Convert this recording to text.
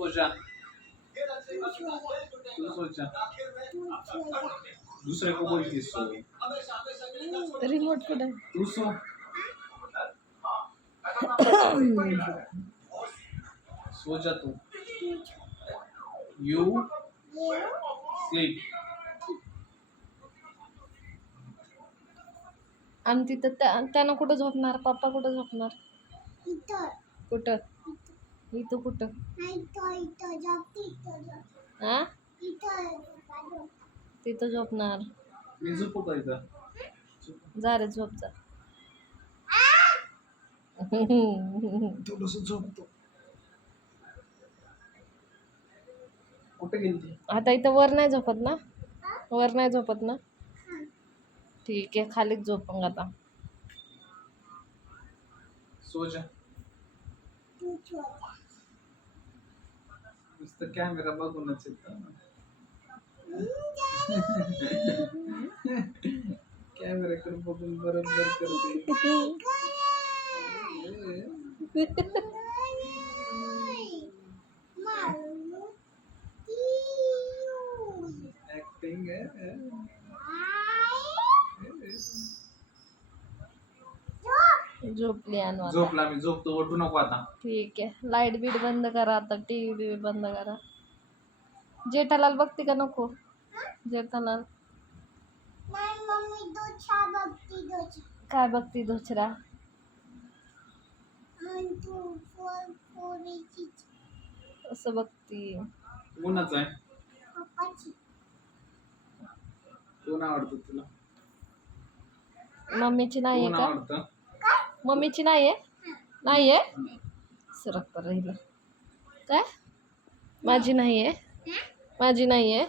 सोचा. तू सोचा. दूसरे को बोलती सो रिमोट कुठे तू सो. सो जा तू. यू स्लीप आणि तिथं त्या त्यानं कुठं झोपणार? पप्पा कुठं झोपणार? कुठं? इथं कुठं? हा तिथं झोपणार. मी झोपू का इथं. जा रे झोप जा. थोडस झोपतो. कुठे गेली आता इथं वर नाही झोपत ना? वर नाही झोपत ना? ठीक आहे खालीच झोप मग आता. सो जा नुसतं कॅमेरा बघूनच येतं कॅमेराकडे बघून बरोबर करते. ऍक्टिंग झोपली आणू आता. झोपला मी झोपतो उठू नको आता. ठीक आहे. लाइट बीट बंद करा आता टी व्ही बी बंद करा. जेठालाल बघते का नको? जेठालाल. काय बघती दुसरा? असं बघती. कोणाच आहे? कोण आवडतं तुला? मम्मीची नाही कोण आहे का? आवडतं? मम्मीची नाही आहे नाही आहे सरक राहिलं काय? माझी नाही आहे माझी नाही आहे